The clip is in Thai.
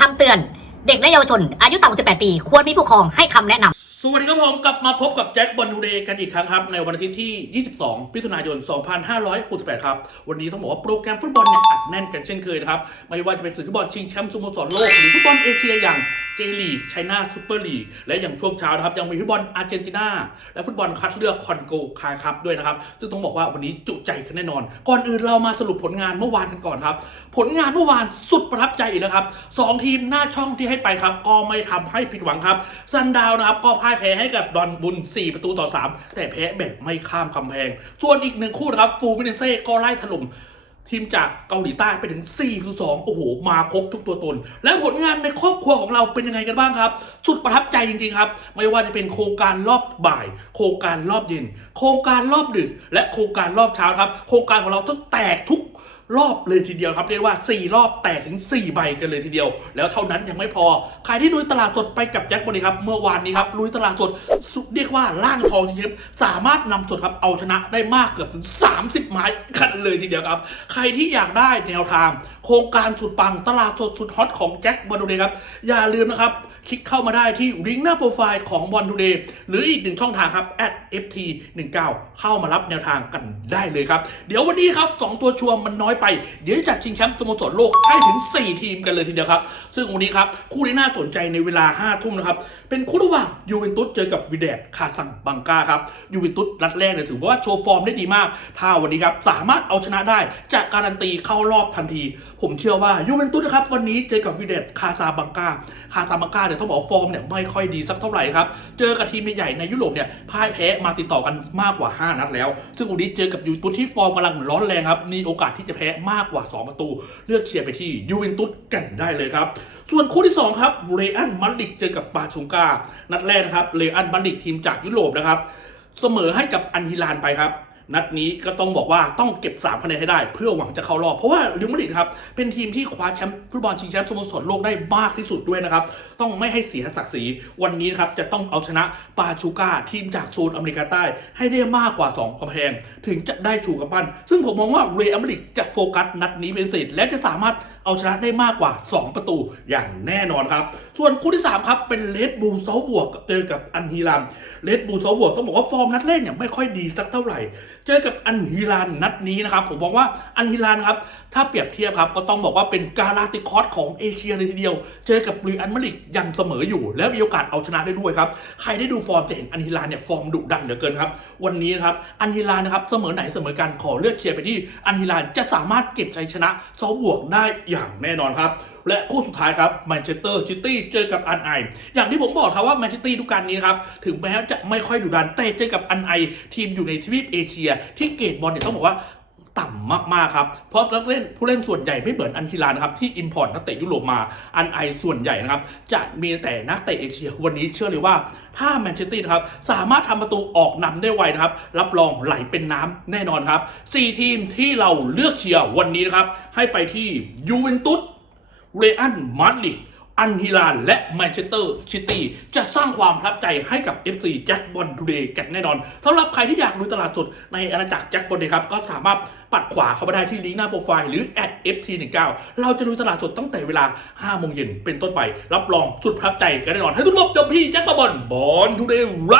คำเตือน เด็กและเยาวชน อายุต่ำกว่า18 ปี ควรมีผู้ปกครองให้คำแนะนำ สวัสดีครับผมกลับมาพบกับแจ็คบอลทูเดย์กันอีกครั้งครับ ในวันอาทิตย์ที่ 22 มิถุนายน 2568 ครับ วันนี้ต้องบอกว่าโปรแกรมฟุตบอลเนี่ย แน่นกันเช่นเคยนะครับ ไม่ว่าจะเป็นศึกฟุตบอลชิงแชมป์สโมสรโลก หรือฟุตบอลเอเชียอย่างเจลีกไชน่าซูเปอร์ลีก และอย่างช่วงเช้านะครับ ยังมีฟุตบอลอาร์เจนตินา และฟุตบอลคัดเลือกคอนโกคาครับด้วยนะครับ ซึ่งต้องบอกว่าวันนี้จุใจกันแน่นอน ก่อนอื่นเรามาสรุปผลงานเมื่อวานกันก่อนครับ ผลงานเมื่อวานสุดประทับใจอีกนะครับสองทีมหน้าช่องที่ให้ไปครับ ก็ไม่ทำให้ผิดหวังครับ ซันดาวนะครับก็พ่ายแพ้ให้กับดอนบุญ 4 ประตูต่อ 3 แต่แพ้แบบไม่ข้ามกำแพง ส่วนอีกหนึ่งคู่นะครับฟูมิเนเซ่ก็ไล่ถล่ม ทีมจากเกาหลีใต้ไปถึง4ประตู2โอ้โห มาครบทุกตัวตน และผลงานในครอบครัวของเราเป็นยังไงกันบ้างครับ สุดประทับใจจริงๆครับ ไม่ว่าจะเป็นโครงการรอบบ่าย โครงการรอบเย็น โครงการรอบดึก และโครงการรอบเช้าครับ โครงการของเราต้งแตกทุก รอบเลยทีเดียวครับเรียกว่า 4 รอบแตกถึง 4 ใบกันเลยทีเดียว แล้วเท่านั้นยังไม่พอ ใครที่ลุยตลาดสดไปกับแจ็คบอลครับเมื่อวานนี้ครับลุยตลาดสดสุดเรียกว่าล่างทองจริงๆสามารถนำสดครับเอาชนะได้มากเกือบถึง 30 ไม้กันเลยทีเดียวครับ ใครที่อยากได้แนวทาง โครงการสุดปังตลาดสดสุดฮอตของแจ็คบอลเลยครับอย่าลืมนะครับคลิกเข้ามาได้ที่ลิงก์หน้าโปรไฟล์ของบอลทูเดย์หรืออีกหนึ่งช่องทางครับ @ft19 เข้ามารับแนวทางกันได้เลยครับ เดี๋ยววันนี้ครับ 2 ตัวชัวร์มันน้อยไป เดี๋ยวจะชิงแชมป์สโมสรโลกให้ถึง 4 ทีมกันเลยทีเดียวครับ ซึ่งวันนี้ครับ คู่ที่น่าสนใจในเวลา 5 ทุ่มนะครับ เป็นคู่ระหว่างยูเวนตุสเจอกับวิเดตคาซังบังกาครับยูเวนตุสนัดแรกเนี่ยถือว่าโชว์ฟอร์มได้ดีมาก ถ้าวันนี้ครับสามารถเอาชนะได้จะการันตีเข้ารอบทันที ผมเชื่อว่ายูเวนตุสนะครับวันนี้เจอกับวิเดตคาซาบังกาคาซาบังกาเนี่ยต้องบอกฟอร์มเนี่ยไม่ค่อยดีสักเท่าไหร่ครับเจอกับทีมใหญ่ในยุโรปเนี่ยพ่ายแพ้มาติดต่อกันมากกว่า 5 นัดแล้ว ซึ่งวันนี้เจอกับยูเวนตุสที่ฟอร์มกำลังร้อนแรงครับมีโอกาสที่จะแพ้มากกว่า 2 ประตู เลือกเชียร์ไปที่ยูเวนตุสกันได้เลยครับ ส่วนคู่ที่ 2 ครับเรอันมาดริดเจอกับปาชุงกา นัดแรกนะครับเรอันมาดริดทีมจากยุโรปนะครับ เสมอให้กับอันฮิลานไปครับ นัดนี้ก็ต้องบอกว่าต้องเก็บ3คะแนนให้ได้ เพื่อหวังจะเข้ารอบ เพราะว่าเรอัลมาดริดครับเป็นทีมที่คว้าแชมป์ฟุตบอลชิงแชมป์สโมสรโลกได้มากที่สุดด้วยนะครับ ต้องไม่ให้เสียศักดิ์ศรีวันนี้นะครับจะต้องเอาชนะปาชูก้าทีมจากโซนอเมริกาใต้ ให้ได้มากกว่า2กำแพง ถึงจะได้ชูกับปั้นซึ่งผมมองว่าเรอัลมาดริดจะโฟกัสนัดนี้เป็นสิทธิ์และจะสามารถเอาชนะได้มากกว่า 2 ประตูอย่างแน่นอนครับ ส่วนคู่ที่ 3 ครับ เป็นเลดบูลเซาบวกเจอกับอันฮิลันเลดบูลเซาบวกต้องบอกว่าฟอร์มนัดแรกเนี่ยไม่ค่อยดีสักเท่าไหร่ เจอกับอันฮิลันนัดนี้นะครับ ผมมองว่าอันฮิลันครับ ถ้าเปรียบเทียบครับ ก็ต้องบอกว่าเป็นกาลาติคอสของเอเชียเลยทีเดียว เจอกับเรอัลมาริดยังเสมออยู่ แล้วมีโอกาสเอาชนะได้ด้วยครับ ใครได้ดูฟอร์มจะเห็นอันฮิลานเนี่ยฟอร์มดุดันเหลือเกินครับ วันนี้นะครับอันฮิลานนะครับเสมอไหนเสมอกันขอเลือกเชียร์ไปที่อันฮิลานจะสามารถเก็บชัยชนะเซาบวกได้อย่างแน่นอนครับ และคู่สุดท้ายครับแมนเชสเตอร์ซิตี้เจอกับอันไออย่างที่ผมบอกครับว่าแมนเชสเตอร์ทุกการนี้ครับถึงแม้จะไม่ค่อยดุดันแต่เจอกับอันไอทีมอยู่ในทวีปเอเชีย ที่เกรดบอลเนี่ยต้องบอกว่าต่ำมากๆครับ เพราะนักเล่นผู้เล่นส่วนใหญ่ไม่เหมือนอันทิลานะครับที่อินพอร์ตนักเตะยุโรปมา อันไอส่วนใหญ่นะครับ จะมีแต่นักเตะเอเชีย วันนี้เชื่อเลยว่า ถ้าแมนเชสเตอร์ครับ สามารถทำประตูออกนำได้ไวนะครับ รับรองไหลเป็นน้ำแน่นอนครับ 4 ทีมที่เราเลือกเชียร์วันนี้นะครับ ให้ไปที่ยูเวนตุส เรอัลมาดริดอันฮิลานและแมนเชสเตอร์ซิตี้จะสร้างความประทับใจให้กับ FC แจ็คบอลทูเดย์กันแน่นอนสำหรับใครที่อยากรู้ตลาดสดในอาณาจักรแจ็คบอลเลยครับ ก็สามารถปัดขวาเข้ามาได้ที่ลิงก์หน้าโปรไฟล์หรือ @ft19 เราจะดูตลาดสดตั้งแต่เวลา 5 โมงเย็นเป็นต้นไป รับรองสุดประทับใจกันแน่นอน ให้ทุกท่านจบที่แจ็คบอลบอลทูเดย์ไร